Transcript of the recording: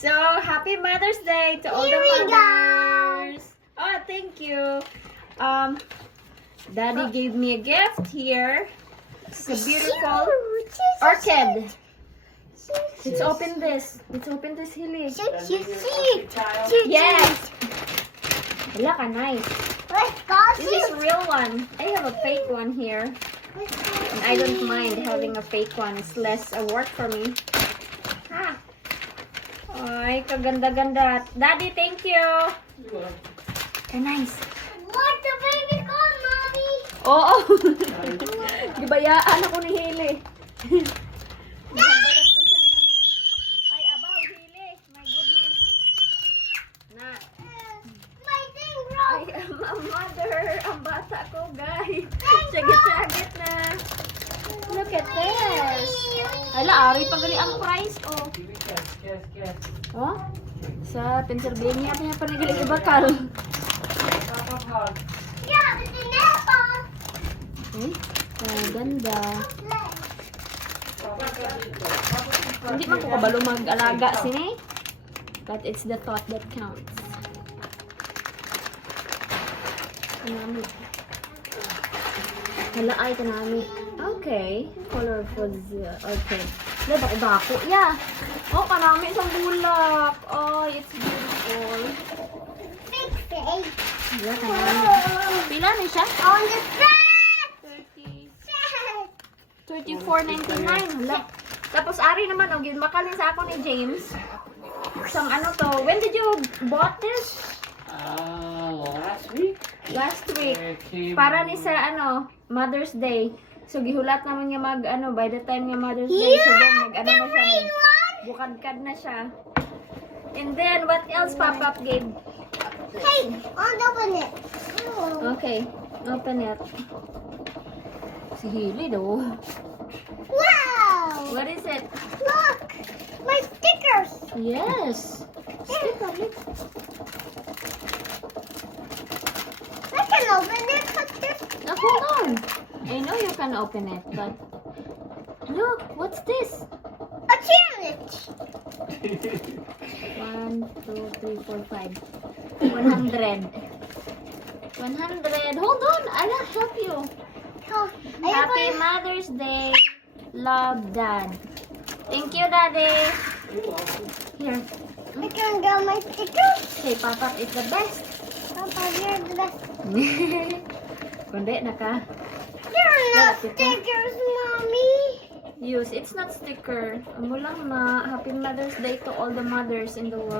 So, happy Mother's Day to all Here the we go. mothers. Oh, thank you. Daddy gave me a gift here. It's a beautiful orchid. Let's open this. Let's open this, Hilly. Yes. Look, nice. This is a real one. I have a fake one here. And I don't mind having a fake one. It's less a work for me. Ha. Ay, kaganda-ganda. Daddy, thank you. Nice. What the baby called, mommy? Oo. Gibayaan ako ni Hili. Nahambalan ko siya na. Ay, abaw, Hili. My goodness. Na. My thing Ay, broke. ang mother. Ang bata ko, guys. Sagit-sagit na. Look at this. Ala, ari pa gali ang price, oh. Oh? Sa Pennsylvania, niya pa nagali ibakal. Yeah, but the apple. Eh? Oh, ganda. Hindi man ko kabalo mag-alaga sini. But it's the thought that counts. Tanami. Hala ay tanami. Okay. Colorful. Okay. Diba ibako? Yeah. Oh, kanami isang bulak. Oh, it's beautiful. Big face. Yeah, kanami. Pila na siya? On the front. 34.99. Hala. Tapos ari naman, oh, makalin sa ako ni James. Isang ano to. When did you bought this? Last week. Last week. Para ni sa ano, Mother's Day. So gihulat naman niya mag ano by the time niya Mother's Day. So then mag ano na siya. Bukadkad na siya. And then what else Papa gave? Hey, open it. Okay, open it. Si Hili do. Wow! What is it? Look, my stickers. Yes. Sticker. Look. I can open it, but there's Now, hold on. I know you can open it, but look, what's this? a challenge. 1, 2, 3, 4, 5. 100. 100. Hold on, I'll help you. Oh, Happy Mother's Day. Love, Dad. Thank you, Daddy. Here. I can get my stickers. Hey, Papa, it's the best. Papa, you're the best. Kundi, naka. You're not Bakit ito? stickers, mommy. Use. It's not sticker. Amo lang na. Happy Mother's Day to all the mothers in the world.